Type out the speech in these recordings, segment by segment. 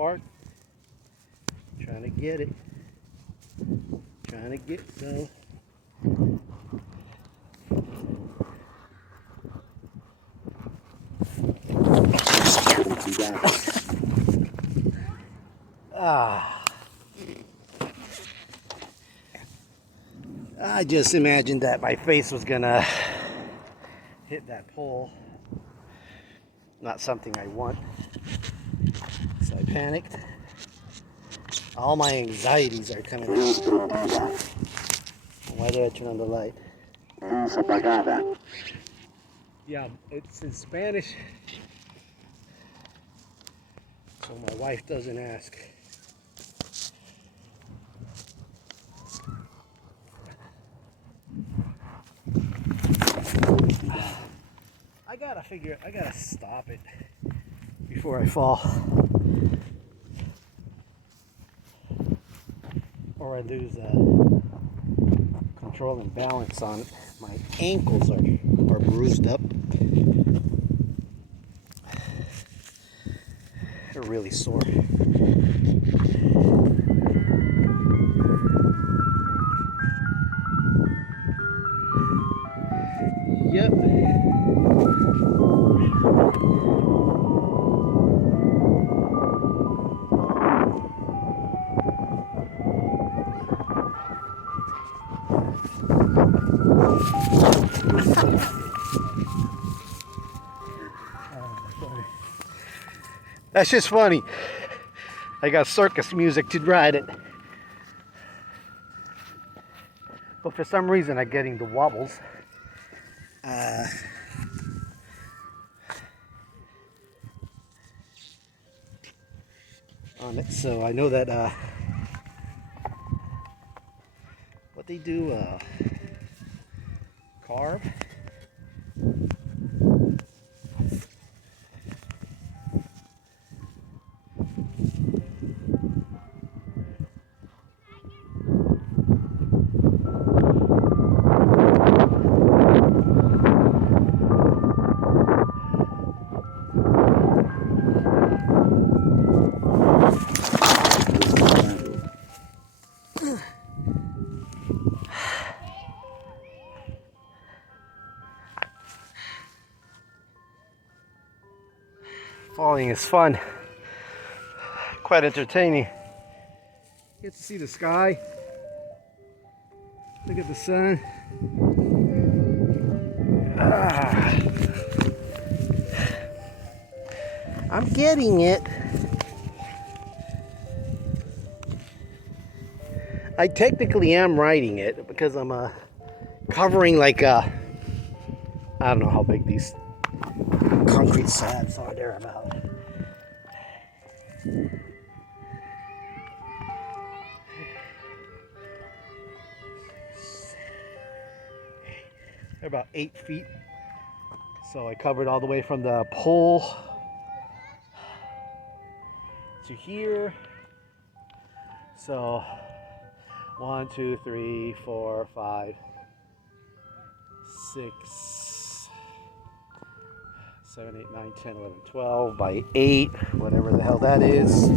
part. Trying to get it. Trying to get some. I just imagined that my face was gonna hit that pole. Not something I want. So I panicked. All my anxieties are coming out. Why did I turn on the light? Yeah, it's in Spanish, so my wife doesn't ask. I gotta stop it before I fall. Or I lose control and balance on it. My ankles are bruised up. They're really sore. Yep. That's just funny. I got circus music to ride it. But for some reason I'm getting the wobbles. On it, so I know that what they do, carve. Falling is fun, quite entertaining. Get to see the sky, look at the sun. I'm getting it. I technically am riding it because I'm covering like I don't know how big these concrete slabs are. They're about they're about 8 feet. So I covered all the way from the pole to here. So 1, 2, 3, 4, 5, 6, 7, 8, 9, 10, 11, 12 by 8, whatever the hell that is.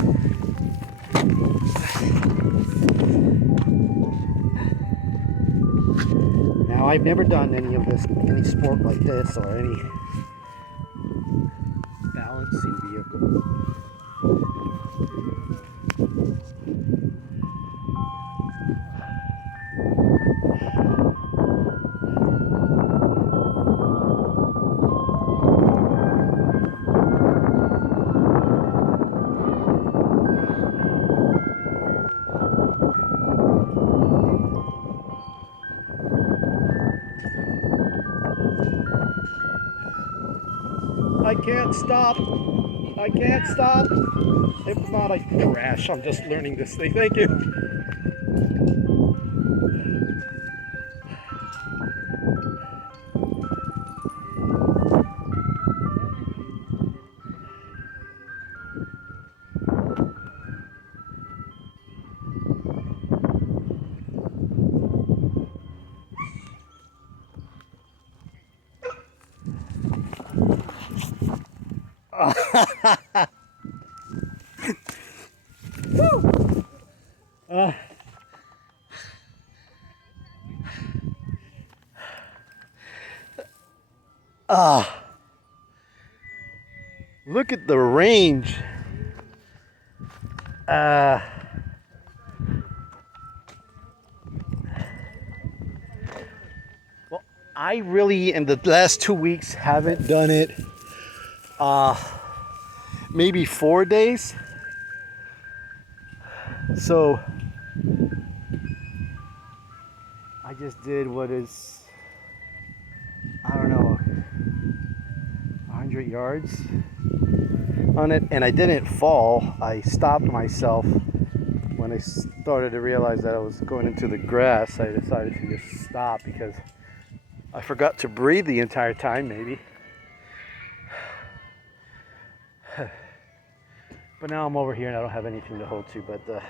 Now I've never done any of this, any sport like this or any balancing vehicle. I can't stop. I can't stop. If not, I crash. I'm just learning this thing. Thank you. Ah, look at the range. Well, I really, in the last 2 weeks, haven't done it. Maybe 4 days. So I just did what is, I don't know, 100 yards on it, and I didn't fall. I stopped myself when I started to realize that I was going into the grass. I decided to just stop because I forgot to breathe the entire time, maybe. But now I'm over here and I don't have anything to hold to but the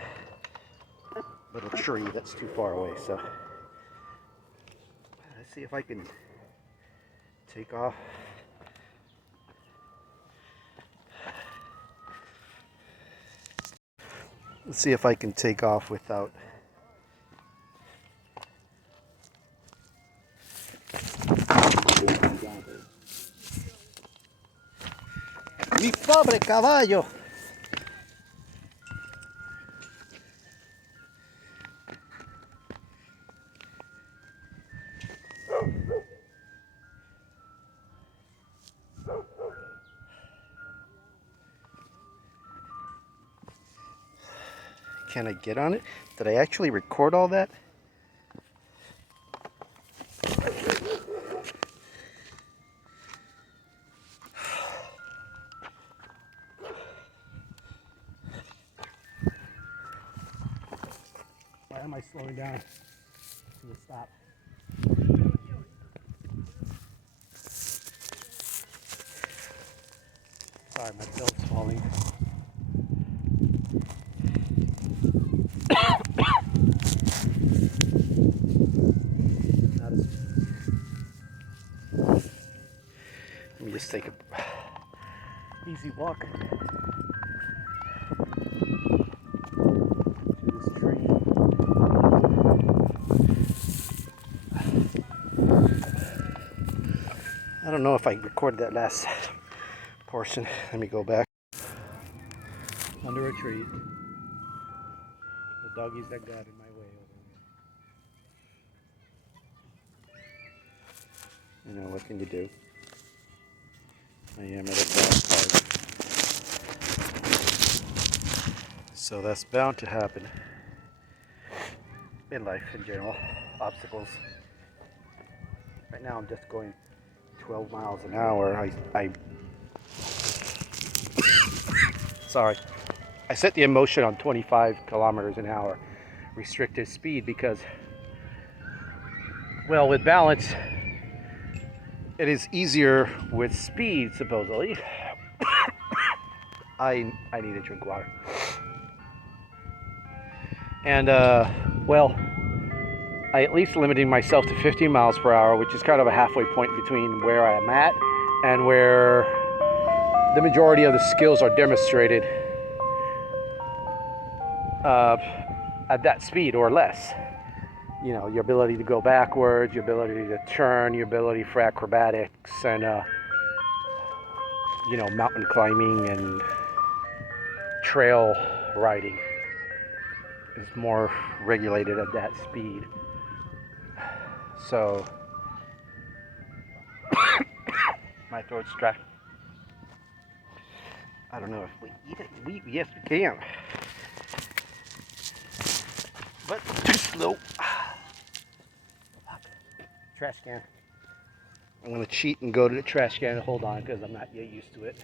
little tree that's too far away. So let's see if I can take off. Let's see if I can take off without. Mi pobre caballo. Can I get on it? Did I actually record all that? Why am I slowing down to the stop? Sorry, my belt's falling. Let me just take a easy walk to this tree. I don't know if I recorded that last portion. Let me go back. Under a tree. The doggies that got in my way over there. You know, what can you do? I am at a dog park. So that's bound to happen in life in general. Obstacles. Right now I'm just going 12 miles an hour. Sorry. I set the inmotion on 25 kilometers an hour restricted speed because, well, with balance, it is easier with speed, supposedly. I need to drink water. And, well, I at least limiting myself to 15 miles per hour, which is kind of a halfway point between where I am at and where the majority of the skills are demonstrated at that speed or less. You know, your ability to go backwards, your ability to turn, your ability for acrobatics and, you know, mountain climbing and trail riding is more regulated at that speed. So, my throat's dry. I don't know if we eat it. Yes, we can. But too slow. Trash can. I'm gonna cheat and go to the trash can and hold on because I'm not yet used to it.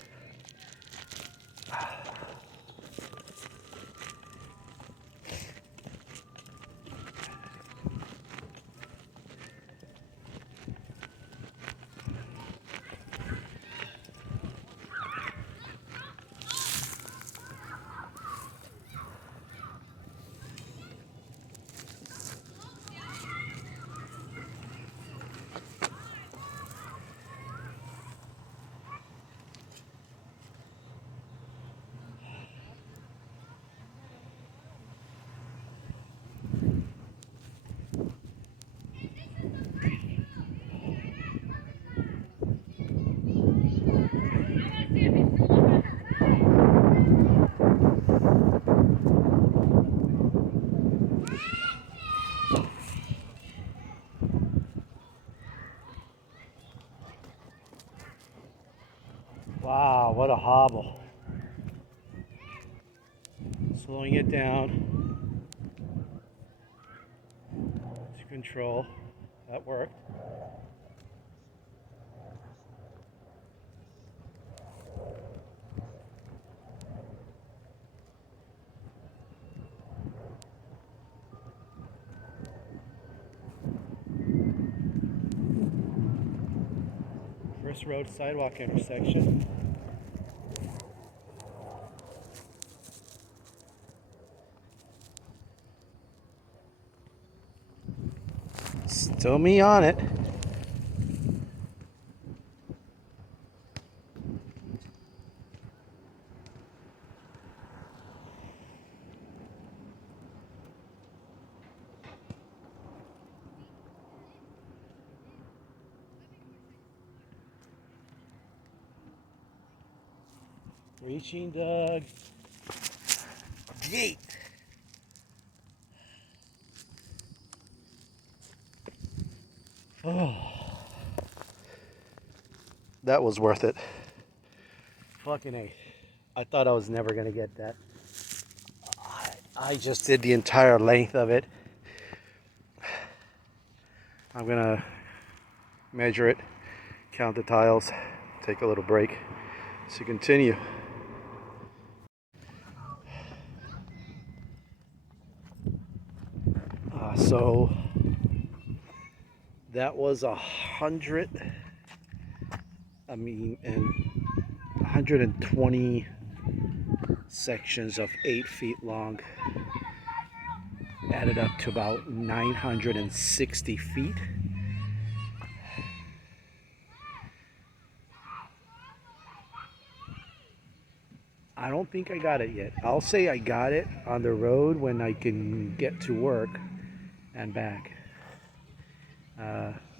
what a hobble. Slowing it down to control. That worked. First road sidewalk intersection. Still me on it. Reaching the gate. Oh, that was worth it. Fucking A. I thought I was never gonna get that. I just did the entire length of it. I'm gonna measure it, count the tiles, take a little break to continue. So that was 120 sections of 8 feet long, added up to about 960 feet. I don't think I got it yet. I'll say I got it on the road when I can get to work and back.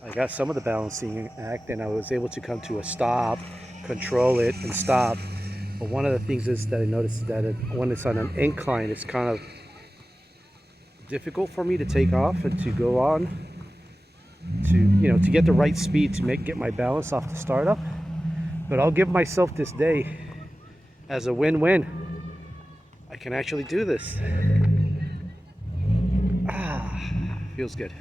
I got some of the balancing act, and I was able to come to a stop, control it, and stop. But one of the things is that I noticed that when it's on an incline, it's kind of difficult for me to take off and to go on to get the right speed to get my balance off the startup. But I'll give myself this day as a win-win. I can actually do this. Feels good.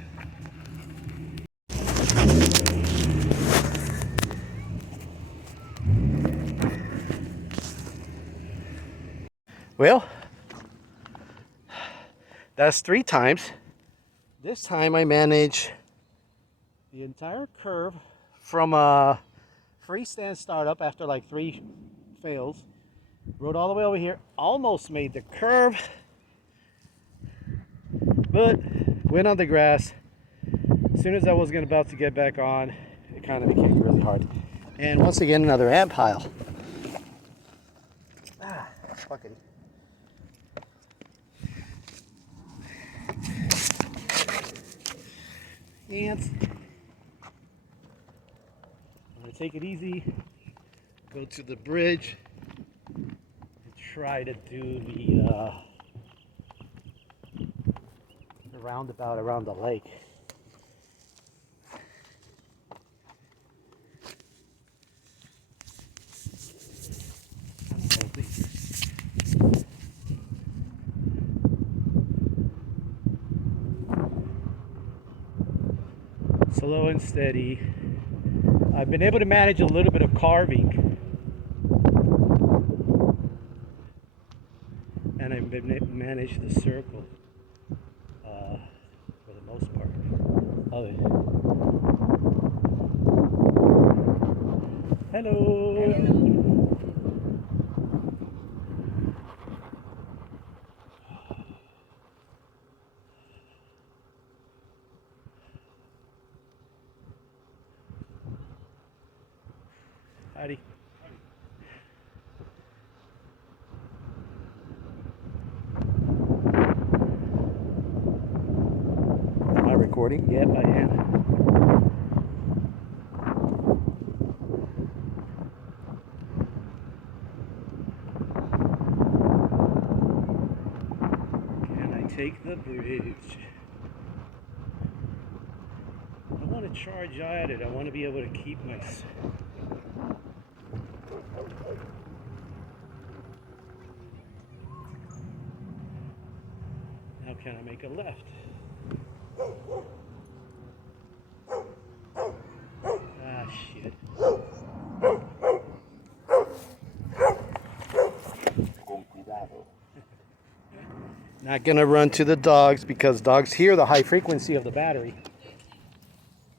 Well, that's 3 times. This time I managed the entire curve from a freestand startup after like 3 fails. Rode all the way over here, almost made the curve, but went on the grass. As soon as I was about to get back on, it kind of became really hard. And once again, another ant pile. Fucking. Ants. I'm gonna take it easy, go to the bridge, and try to do the roundabout around the lake. Slow and steady. I've been able to manage a little bit of carving, and I've been managed the circle for the most part of it. Hello. Howdy. Am I recording? Yep, I am. Can I take the bridge? I want to charge at it. I want to be able to keep my can I make a left? Ah, shit. Not gonna run to the dogs because dogs hear the high frequency of the battery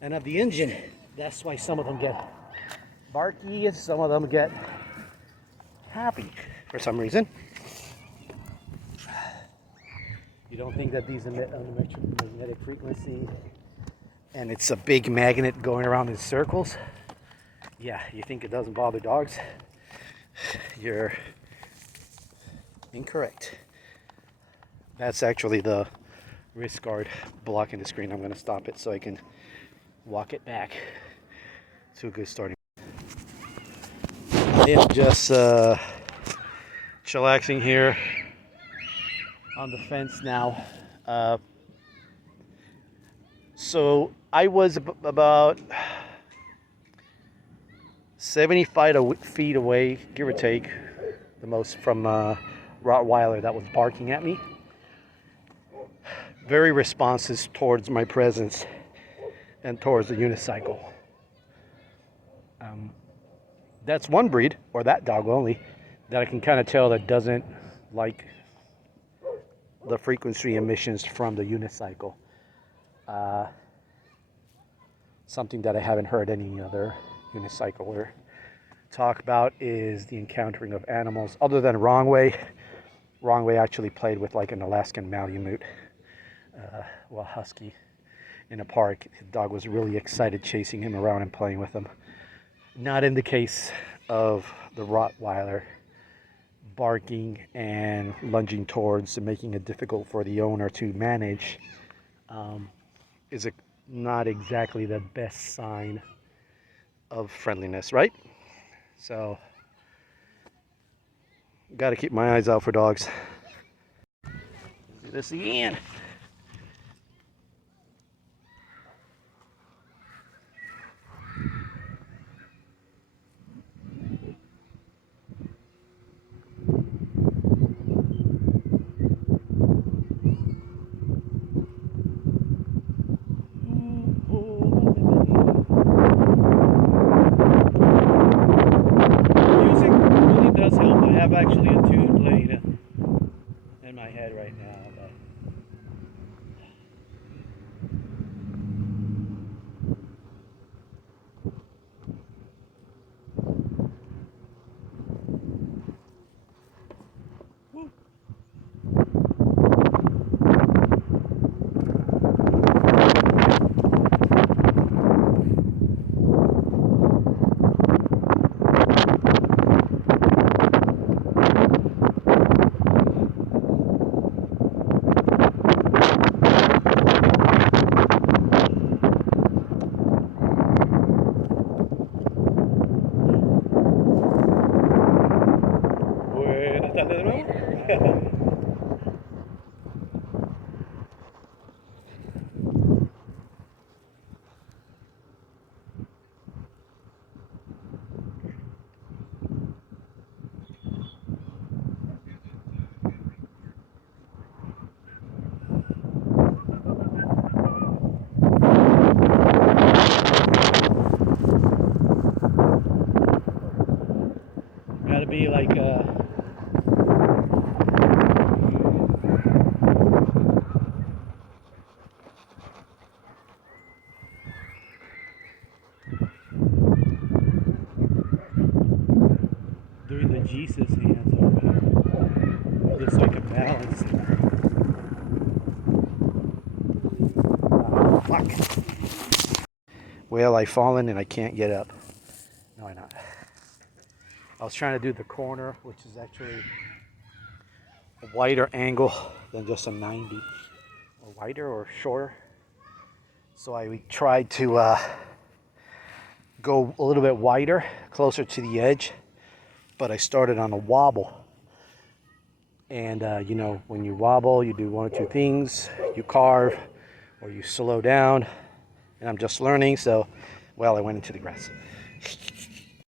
and of the engine. That's why some of them get barky and some of them get happy for some reason. You don't think that these emit electromagnetic frequency and it's a big magnet going around in circles? Yeah, you think it doesn't bother dogs? You're incorrect. That's actually the wrist guard blocking the screen. I'm going to stop it so I can walk it back to a good starting. I am just chillaxing here on the fence now. So I was about 75 feet away, give or take, the most, from Rottweiler that was barking at me. Very responsive towards my presence and towards the unicycle. That's one breed, or that dog only, that I can kind of tell that doesn't like the frequency emissions from the unicycle. Something that I haven't heard any other unicycler talk about is the encountering of animals other than Wrong Way. Wrong Way actually played with like an Alaskan Malamute, well, husky, in a park. The dog was really excited chasing him around and playing with him. Not in the case of the Rottweiler, barking and lunging towards and making it difficult for the owner to manage is not exactly the best sign of friendliness, right? So, got to keep my eyes out for dogs. See this again. I have actually a tune played in my head right now, but gotta be like doing the Jesus hands over here. Looks like a balance. Fuck. Well, I've fallen and I can't get up. No, I'm not. I was trying to do the corner, which is actually a wider angle than just a 90. Or wider or shorter. So I tried to go a little bit wider, closer to the edge. But I started on a wobble. And you know, when you wobble, you do one or two things. You carve or you slow down. And I'm just learning, so, well, I went into the grass.